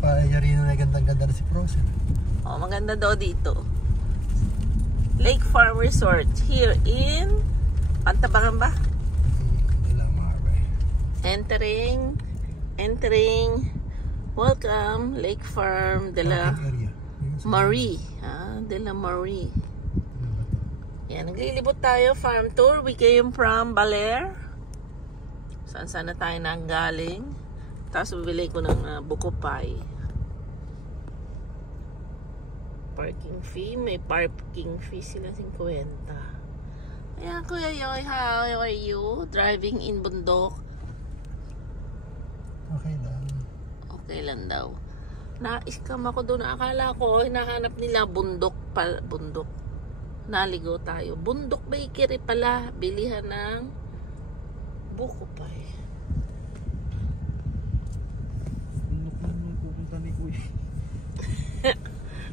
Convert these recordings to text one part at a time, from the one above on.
pa yari na gandang-ganda na si Frozen. Oh, maganda daw dito. Lake Farm Resort here in Pantabangan ba? Hindi lang maaari. Entering. Welcome, Lake Farm de la Marie. De la Marie. Yan, naglilibot tayo. Farm tour. We came from Baler. Saan na tayo nanggaling. Tapos bibili ko ng buko pie. Parking fee. May parking fee sila 50. Ayan, Kuya Yoy. How are you? Driving in bundok. Okay lang. Okay lang daw. Na-scam ako doon. Akala ko, hinahanap nila bundok. Bundok. Naligo tayo. Bundok Bakery pala. Bilihan ng buko pie. Bundok lang mo pupunta ni Kuya.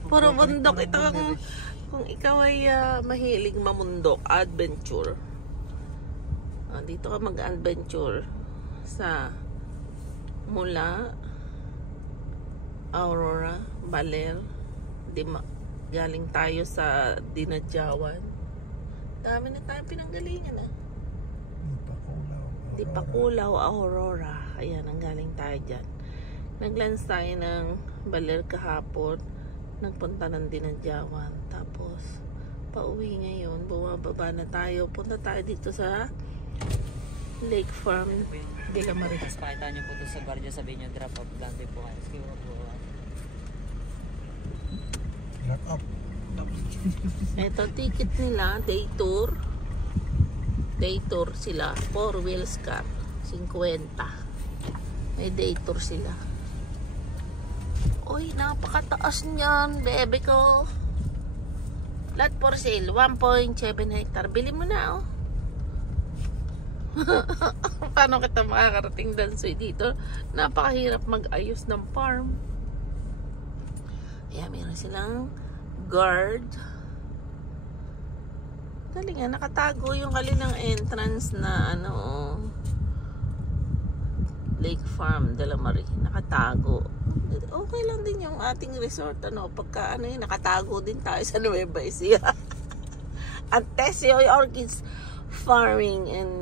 Puro bundok. Ito kung ikaw ay mahilig mamundok. Adventure. Dito ka mag-adventure sa mula Aurora, Baler, galing tayo sa Dinadjawan. Dami na tayong pinanggalingan Dipakulaw, Aurora. Ayan, ang galing tayo dyan. Nag-lunch tayo ng Baler kahapon. Nagpunta ng Dinadjawan. Tapos, pauwi ngayon. Bumababa na tayo. Punta tayo dito sa Lake Farm de la Marie. Mas pakita nyo po doon sa guardia, sabihin nyo drop off gante po kayo. Sige po. Drop up. Ito, ticket nila, day tour. Day tour sila. 4 wheels car. 50. May day tour sila. Uy, napakataas niyan, bebe ko. Lot for sale, 1.7 hectare. Bili mo na, oh. Paano kita makakarating dansoy dito? Napakahirap mag-ayos ng farm. Ayan, meron silang guard. Galing nga, nakatago yung kalinang entrance na Lake Farm de la Marie. Nakatago. Okay lang din yung ating resort. Pagka nakatago din tayo sa Nueva Ecija. Antesio Orchids Farming and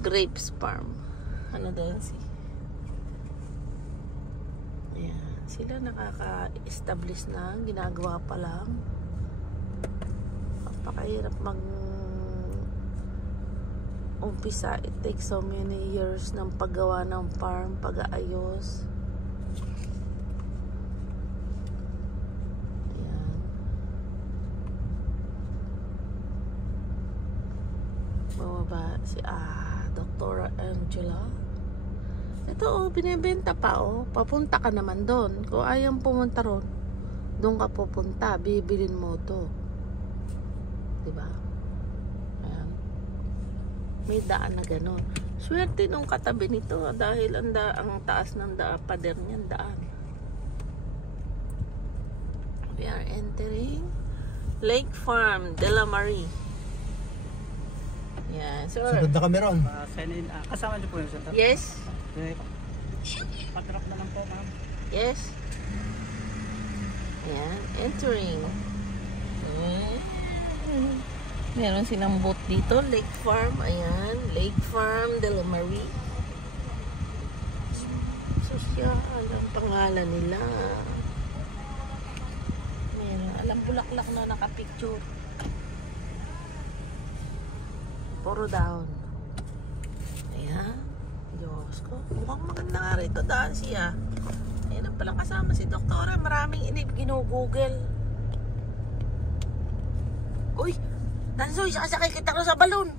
Grapes Farm. Delsi? Ayan. Sila nakaka-establish na. Ginagawa pa lang. Napakahirap umpisa. It takes so many years ng paggawa ng farm, pag-aayos. Ayan. Bumaba si Dr. Angela. Ito binibenta pa papunta ka naman doon. Kung ayaw pumunta ron, doon ka pupunta, bibilin mo to. Diba? Ayan. May daan na ganon. Swerte nung katabi nito dahil ang taas ng pader niyan, daan. We are entering Lake Farm de la Marie. Yan, sir. Sunod na kami ron. Kasama niyo po yung center? Yes. Patrap na lang po, ma'am. Yes. Ayan, entering. Meron silang boat dito, Lake Farm. Ayan, Lake Farm de la Marie. Sosyal ang pangalan nila. Meron, alam bulaklak na nakapicture. Puro down. Ayan. Diyos ko. Mukhang maganda nga rito. Daan siya. Ayan ang palang kasama si Doktora. Maraming ginugoogle. Uy! Dansoy, sakasakay kita ko sa balon.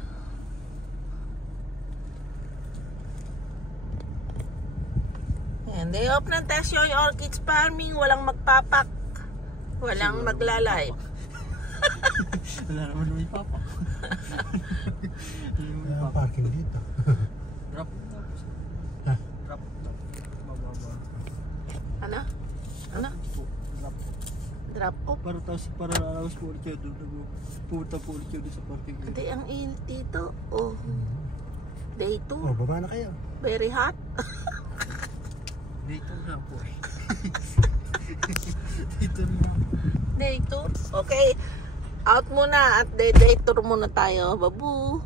Ayan. Day off ng Tesyoy Orchids Farming. Walang magpapak. Walang maglalive. Wala naman may papa. Parking dito. Drop mababa. Ano? Drop off? Para alas po ulit doon. Pumunta po ulit doon sa parking. Hindi, ang init dito. Day 2. Baba na kayo. Very hot. Dito na po. Dito na. Day tour? Okay. Out muna at day tour muna tayo. Babu!